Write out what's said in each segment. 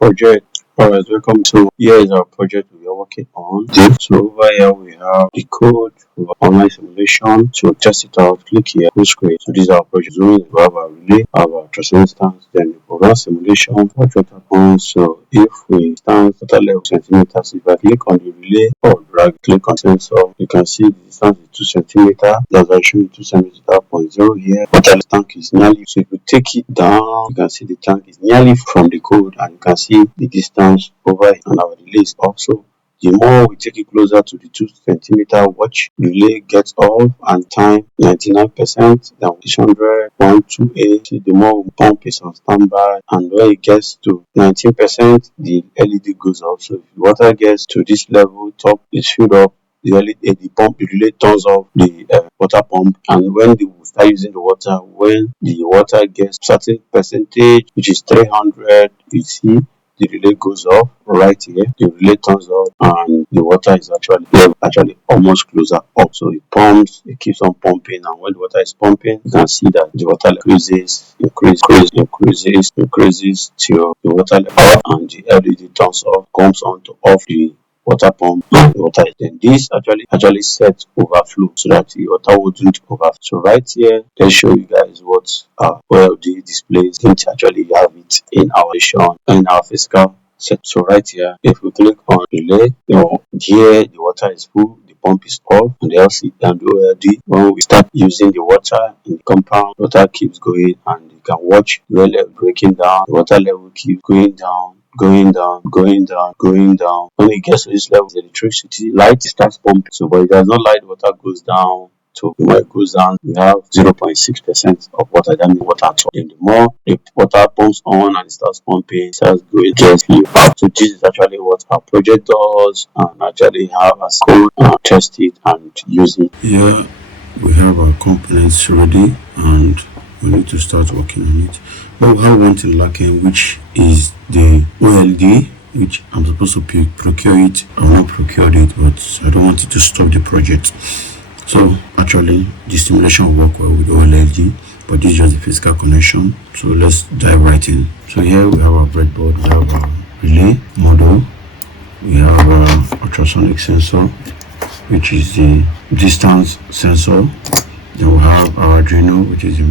project. Alright, welcome to here is our project we are working on. So over here we have the code for online simulation. So test it out, click here, full screen. So this is our project. So we have our relay, have our transfer instance, then the program simulation, watch what happens. So if we stand total level centimeters, if I click on the relay or drag, click on sensor, you can see the distance is 2 centimeters. That's actually 2 centimeters point 0 here. Water tank is nearly, so if you take it down, you can see the tank is nearly from the code, and you can see the distance over here, and our relay is off. So the more we take it closer to the 2 centimeter, watch relay gets off and time 99%, then it's 100.28. The more we pump is on standby, and when it gets to 19%, the LED goes off. So if the water gets to this level, top is filled up, the LED, the relay turns off the water pump, and when we start using the water, when the water gets certain percentage, which is 300, you see the relay goes off right here. The relay turns off, and the water is actually almost closer up. So it pumps, it keeps on pumping, and when the water is pumping, you can see that the water increases till the water level, and the LED turns off, comes on to off the water pump, and the water is then this actually set overflow so that the water wouldn't overflow. So right here, let's show you guys what OLED display is going to actually have it in our physical set. So right here, if we click on relay, here the water is full, the pump is off, and the LCD and the OLED. When we start using the water in the compound, water keeps going, and you can watch the level breaking down. The water level keeps going down. When it gets to this level, the electricity light starts pumping. So, but it does not light, water goes down. So when it goes down, we have 0.6% of water. That means water at all. Then the more the water pumps on and it starts pumping, it starts going gently out. So this is actually what our project does, and actually have a code and test it and use it. Here we have our components ready, and we need to start working on it. But we have one thing lacking, which is the OLED, which I'm supposed to procure it. I will not procure it, but I don't want it to stop the project. So actually the simulation will work well with OLED, but this is just the physical connection. So let's dive right in. So here we have our breadboard, we have our relay model, we have our ultrasonic sensor, which is the distance sensor. Then we have our Arduino, which is the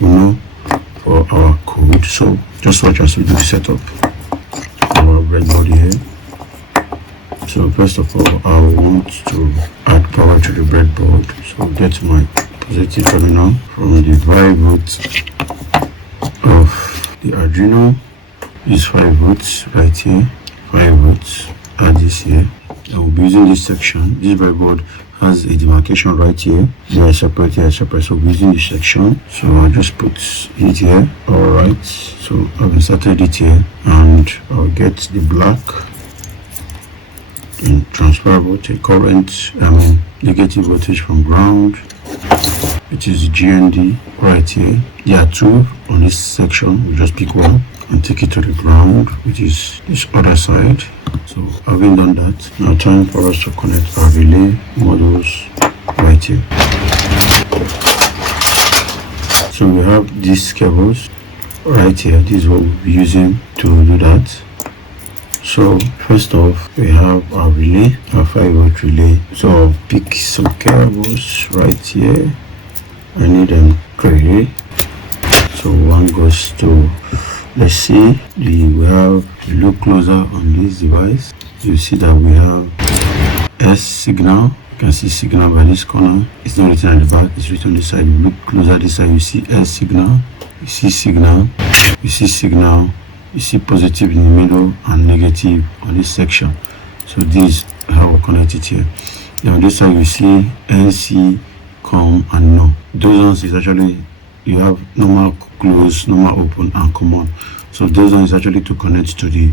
Uno for our code. So just watch as we do the setup. Our breadboard here. So first of all, I want to add power to the breadboard. So get my positive terminal from the 5 volts of the Arduino. Is 5 volts right here. 5 volts. Add this here. I will be using this section. This breadboard has a demarcation right here. Here separate, here separate. So we're using this section. So I'll just put it here. Alright. So I've inserted it here, and I'll get the black and transferable to current, negative voltage from ground, which is GND right here. There are two on this section. We just pick one and take it to the ground, which is this other side. So having done that, now time for us to connect our relay modules right here. So we have these cables right here. This is what we'll be using to do that. So first off, we have our relay, our 5 volt relay. So I'll pick some cables right here. I need them gray. So one goes to, let's see, we have, look closer on this device, you see that we have S signal. You can see signal by this corner. It's not written at the back, it's written on this side. You look closer this side, you see S signal, you see signal, you see signal, you see positive in the middle and negative on this section. So this is how we connect it here. Then on this side you see NC, COM and NO. Those ones is actually, you have normal close, normal open and common. So those ones is actually to connect to the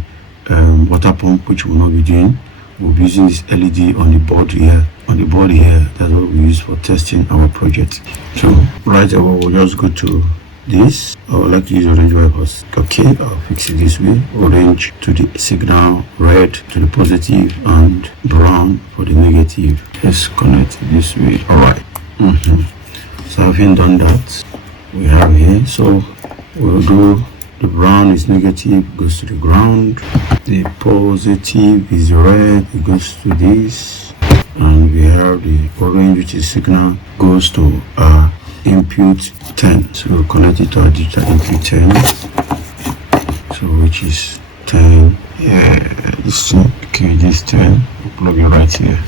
water pump, which we'll not be doing. We'll be using this LED on the board here. On the board here, that's what we use for testing our project. So right away we'll just go to this. I would like to use orange wipers. Okay, I'll fix it this way. Orange to the signal, red to the positive, and brown for the negative. Let's connect it this way. Alright. So having done that, we have here, so we'll do the brown is negative, goes to the ground. The positive is red, it goes to this. And we have the orange, which is signal, goes to our input 10. So we'll connect it to our digital input 10. So which is 10. Yeah, this one. Okay, this 10. We'll plug it right here.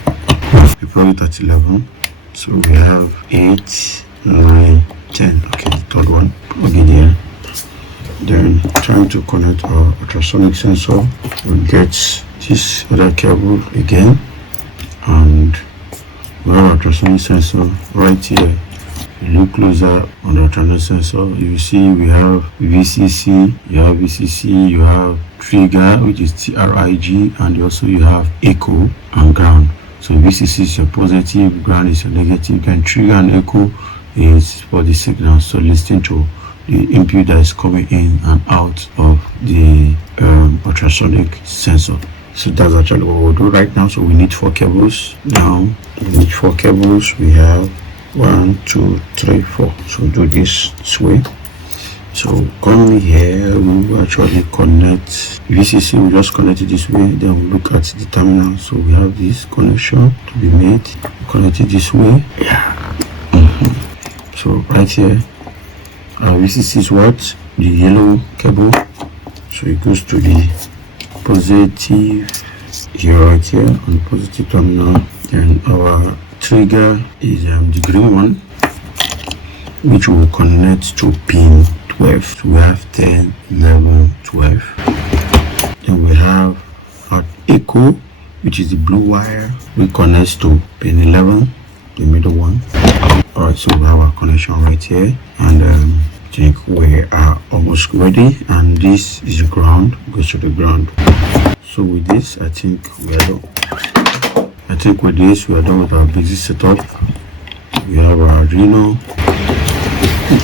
We plug it at 11. So we have 8, 9, 10. Okay, the third one. Plug it here. Then trying to connect our ultrasonic sensor. We'll get this other cable again. And we have ultrasonic sensor right here. Look closer on the ultrasonic sensor, you see we have VCC, you have trigger, which is TRIG, and also you have echo and ground. So VCC is your positive, ground is your negative, and trigger and echo is for the signal, so listen to the input that is coming in and out of the ultrasonic sensor. So that's actually what we'll do right now. So we need 4 cables. Now we need 4 cables. We have 1, 2, 3, 4. So do this way. So come here, we will actually connect VCC. We just connect it this way. Then we look at the terminal. So we have this connection to be made. Connect it this way. Yeah. So right here, our VCC is what? The yellow cable. So it goes to the positive here, right here on the positive terminal. And our trigger is the green one, which will connect to pin 12. So we have 10, 11, 12. Then we have our echo, which is the blue wire, we connect to pin 11, the middle one. Alright, so we have our connection right here, and I think we are almost ready. And this is ground, goes to the ground. So with this, I think we are done. With this, we are done with our basic setup. We have our Arduino.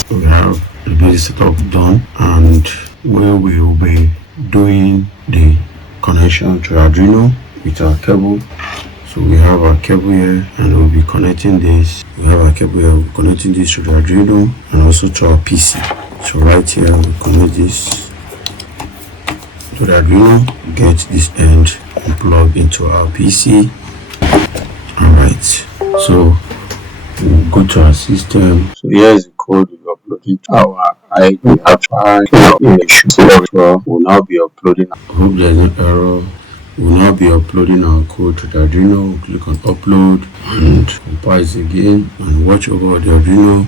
We have the basic setup done, and where we will be doing the connection to Arduino with our cable. So we have our cable here, and we'll be connecting this. We have our cable here, we're connecting this to the Arduino and also to our PC. So right here, we connect this to the Arduino, get this end and plug into our PC. Alright, so we'll go to our system. So here's the code we're uploading to our ID application. So we'll now be uploading. I hope there's no error. We'll now be uploading our code to the Arduino. We'll click on upload and compile it again and watch over the Arduino.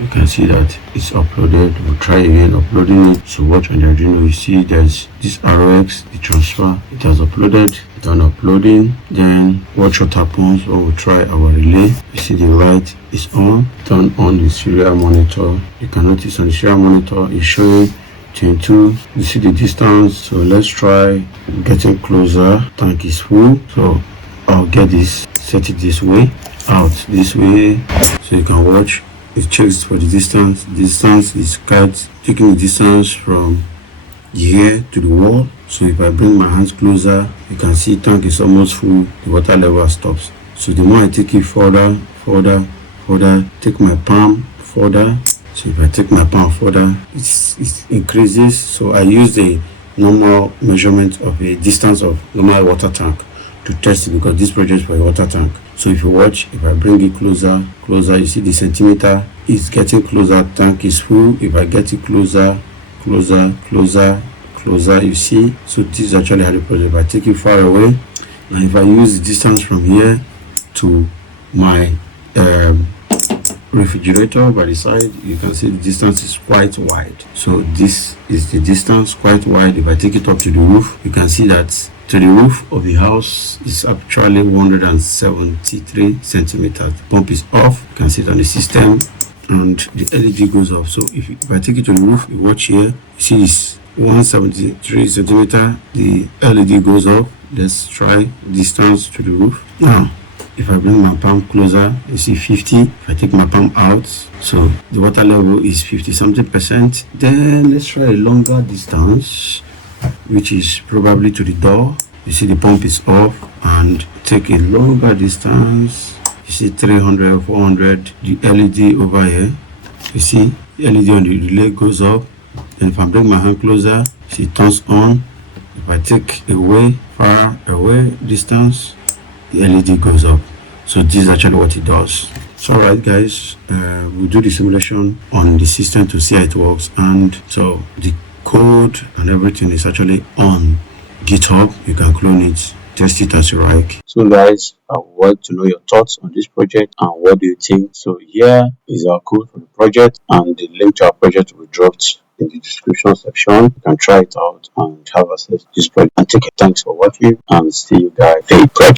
You can see that it's uploaded. We'll try again uploading it. So watch on the Arduino, you see there's this RX, the transfer. It has uploaded. Done uploading. Then watch what happens when we try our relay. You see the light is on. Turn on the serial monitor. You can notice on the serial monitor it's showing 22. You see the distance. So let's try getting closer. Tank is full. So I'll get this, set it this way, out this way, so you can watch. It checks for the distance. Distance is taking the distance from here to the wall. So if I bring my hands closer, you can see tank is almost full. The water level stops. So the more I take it further, take my palm further. So if I take my palm further, it increases. So I use the normal measurement of a distance of normal water tank to test it, because this project is for a water tank. So if you watch, if I bring it closer, you see the centimeter is getting closer, tank is full. If I get it closer, you see. So this is actually how the project. If I take it far away, and if I use the distance from here to my refrigerator by the side, you can see the distance is quite wide. So this is the distance, quite wide. If I take it up to the roof, you can see that to the roof of the house is actually 173 centimeters. The pump is off. You can see it on the system, and the LED goes off. So if I take it to the roof, you watch here, you see this 173 centimeter. The LED goes off. Let's try distance to the roof. Now if I bring my palm closer, you see 50. If I take my palm out, so the water level is 50 something percent. Then let's try a longer distance, which is probably to the door. You see the pump is off, and take a longer distance. You see 300, 400. The LED over here, you see the LED on the relay goes up, And if I bring my hand closer, see it turns on. If I take away, far away distance, the LED goes up. So this is actually what it does. So alright guys, we'll do the simulation on the system to see how it works. And so the code and everything is actually on GitHub. You can clone it, test it as you like. So guys, I would like to know your thoughts on this project and what do you think. So here is our code for the project, and the link to our project will be dropped in the description section. You can try it out and have access to this project. And take it. Thanks for watching, and see you guys.